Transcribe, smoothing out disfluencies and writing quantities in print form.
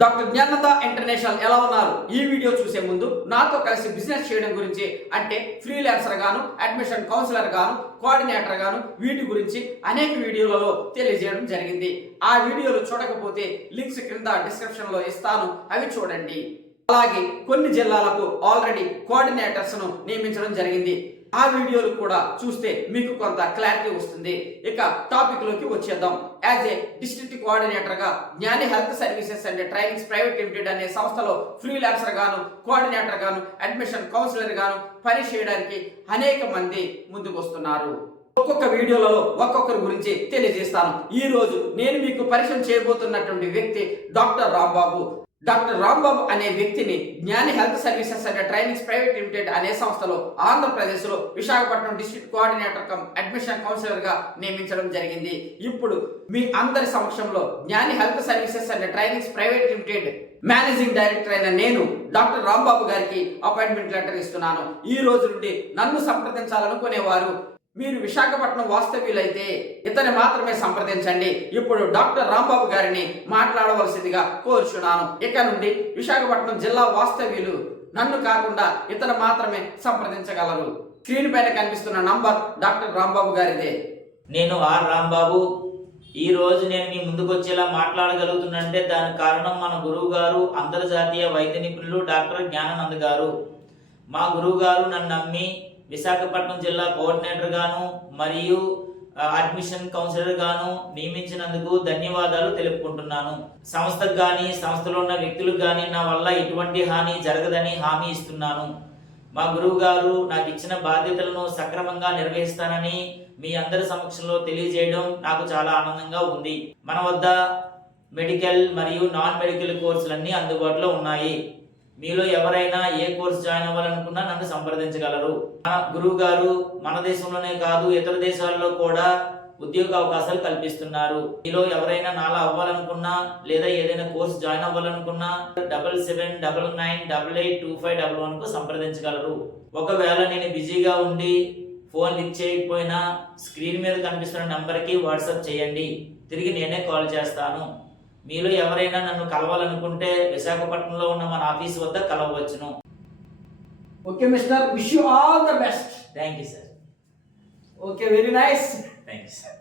Doctor Jnananda international ఎలా ఉన్నారు? ఈ వీడియో చూసే ముందు నాతో కలిసి బిజినెస్ చేయడం గురించి, అంటే ఫ్రీలాన్సర్ గాను, అడ్మిషన్ కౌన్సిలర్ గాను, కోఆర్డినేటర్ గాను, వీటి గురించి అనేక వీడియోలలో తెలియజేయడం జరిగింది. ఆ వీడియోలు చూడకపోతే లింక్స్ క్రింద డిస్క్రిప్షన్ లో ఇస్తాను, అవి చూడండి. అలాగే కొన్ని జిల్లాలకు ఆల్రెడీ కోఆర్డినేటర్స్ ను నియమించడం జరిగింది. ఆ వీడియోలు కూడా చూస్తే మీకు కొంత క్లారిటీ వస్తుంది. ఇక టాపిక్ లోకి వచ్చేద్దాం. యాజ్ ఏ డిస్ట్రిక్ట్ కోఆర్డినేటర్ గా జ్ఞాని health services and trainings private limited అనే సంస్థలో ఫ్రీలాన్సర్ గాను, కోఆర్డినేటర్ గాను, అడ్మిషన్ కౌన్సిలర్ గాను పని చేయడానికి అనేక మంది ముందుకు వస్తున్నారు. ఒక్కొక్క వీడియోలలో ఒక్కొక్కరి గురించి తెలియజేస్తాను. ఈ రోజు నేను మీకు పరిచయం చేయబోతున్నటువంటి వ్యక్తి డాక్టర్ రాంబాబు. డాక్టర్ రాంబాబు అనే వ్యక్తిని Gnani health services and trainings private limited అనే సంస్థలో ఆంధ్రప్రదేశ్ లో Visakhapatnam district coordinator cum admission counsellor గా నియమించడం జరిగింది. ఇప్పుడు మీ అందరి సమక్షంలో Gnani health services and trainings private limited managing director అయిన నేను డాక్టర్ రాంబాబు గారికి అపాయింట్మెంట్ లెటర్ ఇస్తున్నాను. ఈ రోజు నుండి నన్ను సంప్రదించాలనుకునేవారు మీరు విశాఖపట్నం వాస్తవ్యులైతే ఇతని మాత్రమే సంప్రదించండి. ఇప్పుడు డాక్టర్ రాంబాబు గారిని మాట్లాడవలసిందిగా కోరుచున్నాను. ఇక నుండి విశాఖపట్నం జిల్లా వాస్తవ్యులు నన్ను కాకుండా ఇతను మాత్రమే సంప్రదించగలరు. స్క్రీన్ పైన కనిపిస్తున్న నంబర్ డాక్టర్ రాంబాబు గారిదే. నేను ఆర్ రాంబాబు. ఈ రోజు నేను మీ ముందుకు వచ్చేలా మాట్లాడగలుగుతున్నంటే దానికి కారణం మన గురువు గారు, అంతర్జాతీయ వైద్య నిపుణులు డాక్టర్ జ్ఞానానంద్ గారు. మా గురువు గారు నన్ను నమ్మి విశాఖపట్నం జిల్లా కోఆర్డినేటర్ గాను మరియు అడ్మిషన్ కౌన్సిలర్ గాను నియమించినందుకు ధన్యవాదాలు తెలుపుకుంటున్నాను. సంస్థకు కానీ సంస్థలో ఉన్న వ్యక్తులకు కానీ నా వల్ల ఎటువంటి హాని జరగదని హామీ ఇస్తున్నాను. మా గురువు గారు నాకు ఇచ్చిన బాధ్యతలను సక్రమంగా నిర్వహిస్తానని మీ అందరి సమక్షంలో తెలియజేయడం నాకు చాలా ఆనందంగా ఉంది. మన వద్ద మెడికల్ మరియు నాన్ మెడికల్ కోర్సులన్నీ అందుబాటులో ఉన్నాయి. మీలో ఎవరైనా ఏ కోర్సు జాయిన్ అవ్వాలనుకున్నా నన్ను సంప్రదించగలరు. మన గురువు గారు మన దేశంలోనే కాదు ఇతర దేశాల్లో కూడా ఉద్యోగ అవకాశాలు కల్పిస్తున్నారు. మీలో ఎవరైనా నాలా అవ్వాలనుకున్నా లేదా ఏదైనా కోర్సు జాయిన్ అవ్వాలనుకున్నా 7799882511 కు సంప్రదించగలరు. ఒకవేళ నేను బిజీగా ఉండి ఫోన్ లిఫ్ట్ చేయకపోయినా స్క్రీన్ మీద కనిపిస్తున్న నంబర్కి వాట్సాప్ చేయండి, తిరిగి నేనే కాల్ చేస్తాను. మీలో ఎవరైనా నన్ను కలవాలనుకుంటే విశాఖపట్నంలో ఉన్న మన ఆఫీస్ వద్ద కలవచ్చును. Okay mister, wish you all the best. Thank you sir. Okay, very nice. Thank you sir.